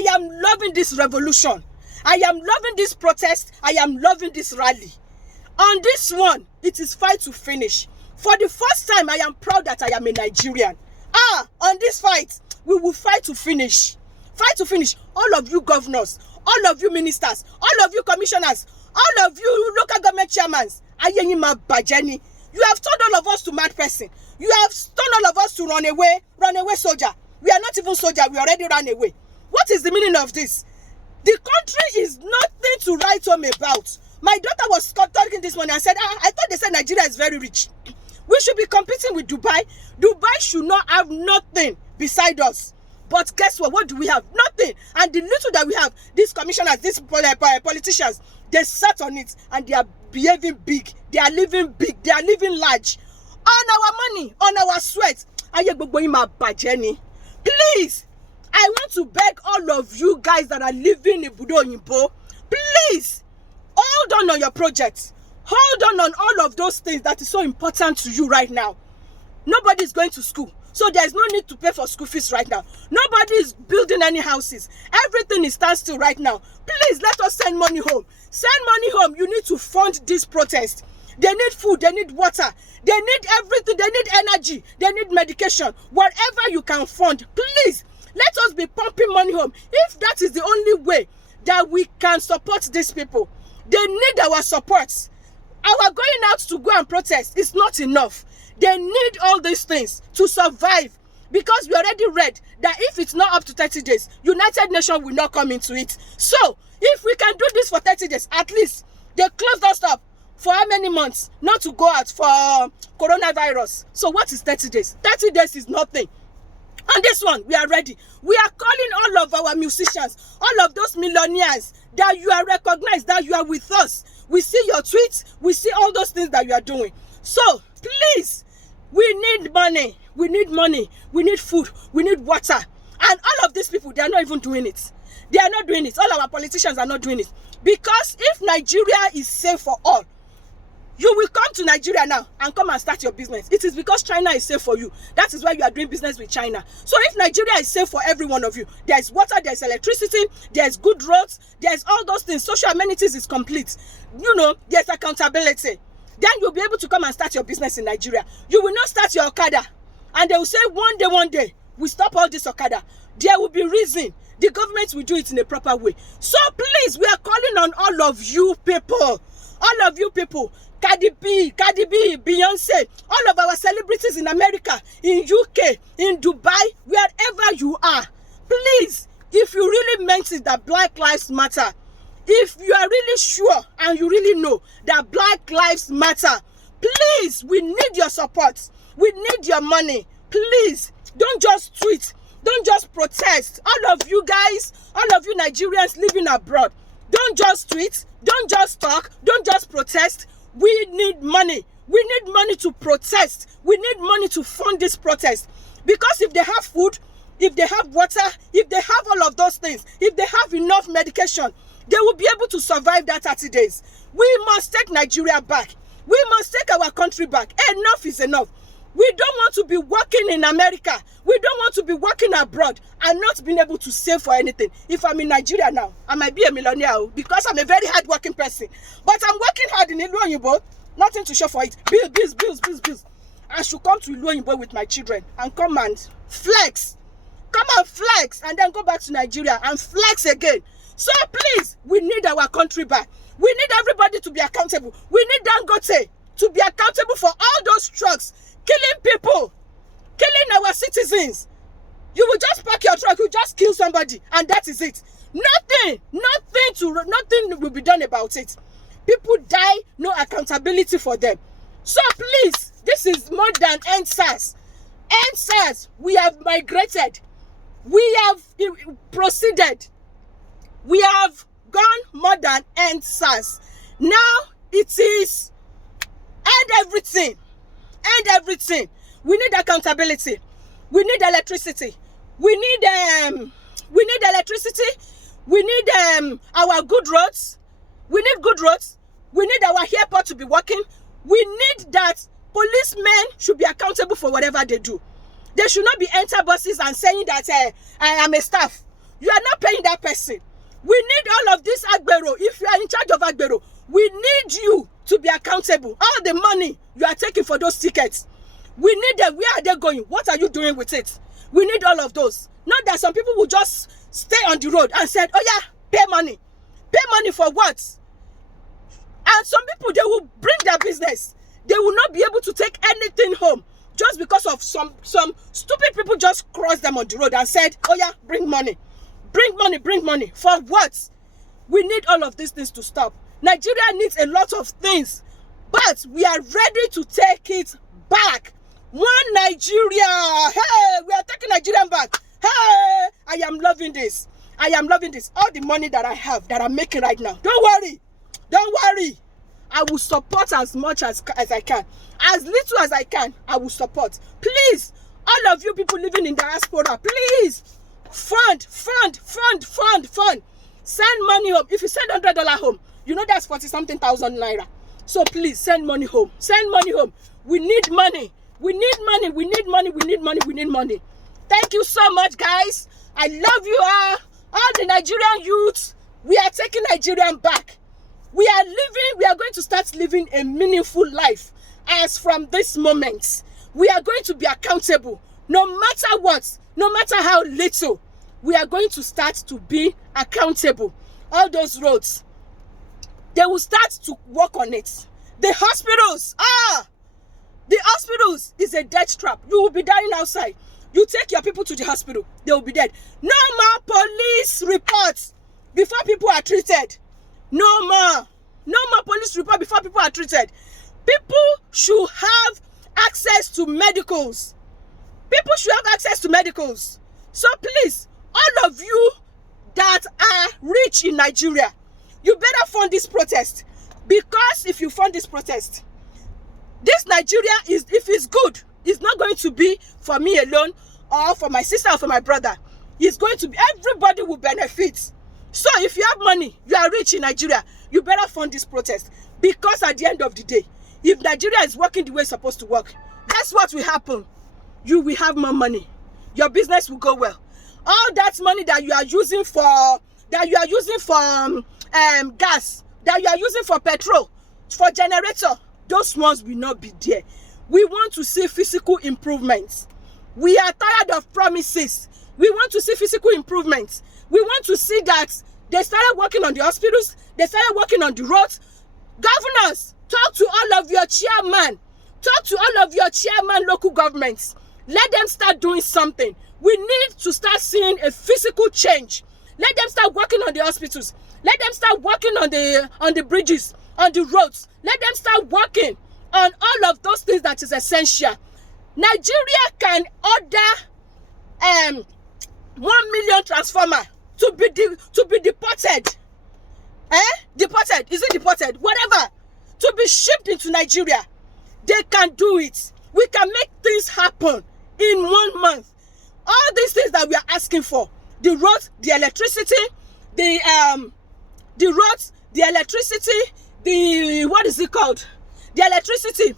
I am loving this revolution. I am loving this protest. I am loving this rally. On this one, it is fight to finish. For the first time, I am proud that I am a Nigerian. On this fight, we will fight to finish. Fight to finish. All of you governors, all of you ministers, all of you commissioners, all of you local government chairmen, Ayeyima Bajeni, you have turned all of us to mad person. You have turned all of us to runaway soldier. We are not even soldier, we already ran away. What is the meaning of this? The country is nothing to write home about. My daughter was talking this morning and said, I thought they said Nigeria is very rich. We should be competing with Dubai. Dubai should not have nothing beside us. But guess what? What do we have? Nothing. And the little that we have, these commissioners, these politicians, they sat on it and they are behaving big. They are living big. They are living large. On our money, on our sweat. Please, I want to beg all of you guys that are living in Budo Oyinbo, please, hold on your projects. Hold on all of those things that is so important to you right now. Nobody is going to school, so there is no need to pay for school fees right now. Nobody is building any houses. Everything is standstill right now. Please, let us send money home. Send money home. You need to fund this protest. They need food. They need water. They need everything. They need energy. They need medication. Whatever you can fund, please, let us be pumping money home. If that is the only way that we can support these people, they need our support. Our going out to go and protest is not enough. They need all these things to survive, because we already read that if it's not up to 30 days, United Nations will not come into it. So, if we can do this for 30 days, at least they closed us up for how many months? Not to go out for coronavirus. So what is 30 days? 30 days is nothing. On this one, we are ready. We are calling all of our musicians, all of those millionaires, that you are recognized, that you are with us. We see your tweets. We see all those things that you are doing. So, please, we need money. We need money. We need food. We need water. And all of these people, they are not even doing it. They are not doing it. All our politicians are not doing it. Because if Nigeria is safe for all, you will come to Nigeria now and come and start your business. It is because China is safe for you. That is why you are doing business with China. So if Nigeria is safe for every one of you, there is water, there is electricity, there is good roads, there is all those things. Social amenities is complete. You know, there is accountability. Then you'll be able to come and start your business in Nigeria. You will not start your Okada. And they will say one day, we stop all this Okada. There will be reason. The government will do it in a proper way. So please, we are calling on all of you people. All of you people. Cardi B, Beyonce, all of our celebrities in America, in UK, in Dubai, wherever you are. Please, if you really meant it that Black Lives Matter, if you are really sure and you really know that Black Lives Matter, please, we need your support. We need your money. Please, don't just tweet. Don't just protest. All of you guys, all of you Nigerians living abroad, don't just tweet. Don't just talk. Don't just protest. We need money. We need money to protest. We need money to fund this protest. Because if they have food, if they have water, if they have all of those things, if they have enough medication, they will be able to survive that 30 days. We must take Nigeria back. We must take our country back. Enough is enough. We don't want to be working in America. We don't want to be working abroad and not being able to save for anything. If I'm in Nigeria now, I might be a millionaire because I'm a very hard-working person. But I'm working hard in Ilu Oyinbo. Nothing to show for it. Bills. I should come to Ilu Oyinbo with my children and come and flex. Come and flex and then go back to Nigeria and flex again. So please, we need our country back. We need everybody to be accountable. We need Dangote to be accountable for all those trucks killing people, killing our citizens. You will just park your truck, you just kill somebody, and that is it. Nothing will be done about it. People die, no accountability for them. So please, this is more than EndSARS. EndSARS, we have migrated. We have proceeded. We have gone more than EndSARS. Now it is end everything. End everything. We need accountability. We need electricity. We need electricity. We need our good roads. We need good roads. We need our airport to be working. We need that policemen should be accountable for whatever they do. They should not be enter buses and saying that I am a staff. You are not paying that person. We need all of this Agbero. If you are in charge of Agbero, we need you to be accountable. All the money you are taking for those tickets, we need them. Where are they going? What are you doing with it? We need all of those. Not that some people will just stay on the road and said, oh yeah, pay money. Pay money for what? And some people, they will bring their business. They will not be able to take anything home just because of some stupid people just crossed them on the road and said, oh yeah, bring money. Bring money, bring money. For what? We need all of these things to stop. Nigeria needs a lot of things, but we are ready to take it back. One Nigeria. Hey, we are taking Nigeria back. Hey, I am loving this. I am loving this. All the money that I have, that I'm making right now. Don't worry. Don't worry. I will support as much as I can. As little as I can, I will support. Please, all of you people living in diaspora, please, fund. Send money home. If you send $100 home, you know that's 40-something thousand naira. So please, send money home. Send money home. We need money. We need money. We need money. We need money. We need money. Thank you so much, guys. I love you all the Nigerian youths. We are taking Nigerian back. We are going to start living a meaningful life. As from this moment, we are going to be accountable. No matter what, no matter how little, we are going to start to be accountable. All those roads, they will start to work on it. The hospitals, the hospitals is a death trap. You will be dying outside. You take your people to the hospital, they will be dead. No more police reports before people are treated. No more. No more police report before people are treated. People should have access to medicals. People should have access to medicals. So please, all of you that are rich in Nigeria, you better fund this protest. Because if you fund this protest, this Nigeria is, if it's good, it's not going to be for me alone or for my sister or for my brother. It's going to be, everybody will benefit. So if you have money, you are rich in Nigeria, you better fund this protest. Because at the end of the day, if Nigeria is working the way it's supposed to work, guess what will happen? You will have more money. Your business will go well. All that money that you are using for, gas, that you are using for petrol, for generator, those ones will not be there. We want to see physical improvements. We are tired of promises. We want to see physical improvements. We want to see that they started working on the hospitals, they started working on the roads. Governors, talk to all of your chairman. Talk to all of your chairman local governments. Let them start doing something. We need to start seeing a physical change. Let them start working on the hospitals. Let them start working on the bridges, on the roads. Let them start working on all of those things that is essential. Nigeria can order 1 million transformer to be deported. Deported. Is it deported? Whatever. To be shipped into Nigeria. They can do it. We can make things happen in 1 month. All these things that we are asking for. The roads, the electricity, the roads, the electricity, the, what is it called? The electricity,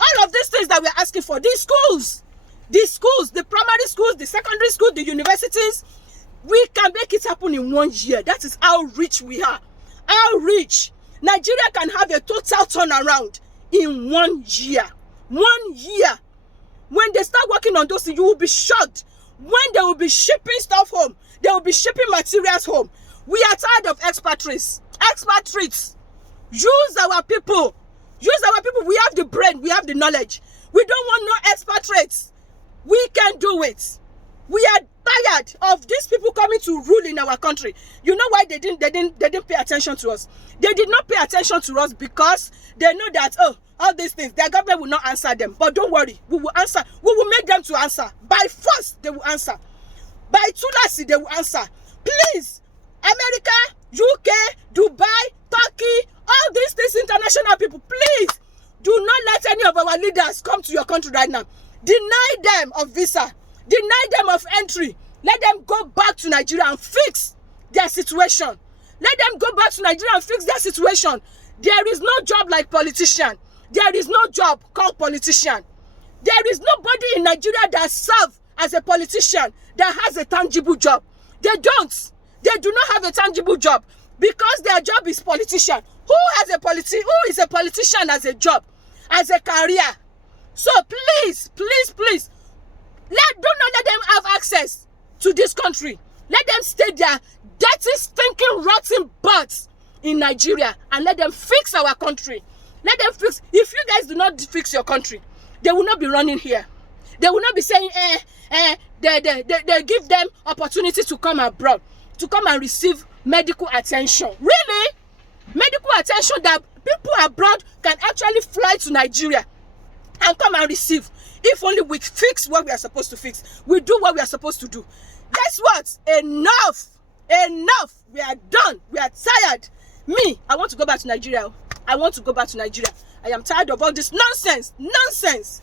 all of these things that we are asking for. The schools, the primary schools, the secondary schools, the universities. We can make it happen in 1 year. That is how rich we are. How rich. Nigeria can have a total turnaround in 1 year. 1 year. When they start working on those things, you will be shocked. When they will be shipping stuff home, they will be shipping materials home. We are tired of expatriates. Expatriates. Use our people. Use our people. We have the brain. We have the knowledge. We don't want no expatriates. We can do it. We are tired of these people coming to rule in our country. You know why they didn't pay attention to us? They did not pay attention to us because they know that, oh, all these things, their government will not answer them. But don't worry, we will answer. We will make them to answer. By force, they will answer. By tulasi, they will answer. Please, America, UK, Dubai, Turkey, all these things, international people, please, do not let any of our leaders come to your country right now. Deny them of visa. Deny them of entry. Let them go back to Nigeria and fix their situation. Let them go back to Nigeria and fix their situation. There is no job like politician. There is no job called politician. There is nobody in Nigeria that serves as a politician that has a tangible job. They don't. They do not have a tangible job because their job is politician. Who is a politician as a job, as a career? So please, please, plees, do not let them have access to this country. Let them stay there, dirty, stinking, rotten butts in Nigeria, and let them fix our country. Let them fix. If you guys do not fix your country, they will not be running here. They will not be saying, they give them opportunity to come abroad, to come and receive medical attention. Really? Medical attention that people abroad can actually fly to Nigeria and come and receive. If only we fix what we are supposed to fix. We do what we are supposed to do. Guess what? Enough. Enough. We are done. We are tired. Me, I want to go back to Nigeria. I want to go back to Nigeria. I am tired of all this nonsense. Nonsense.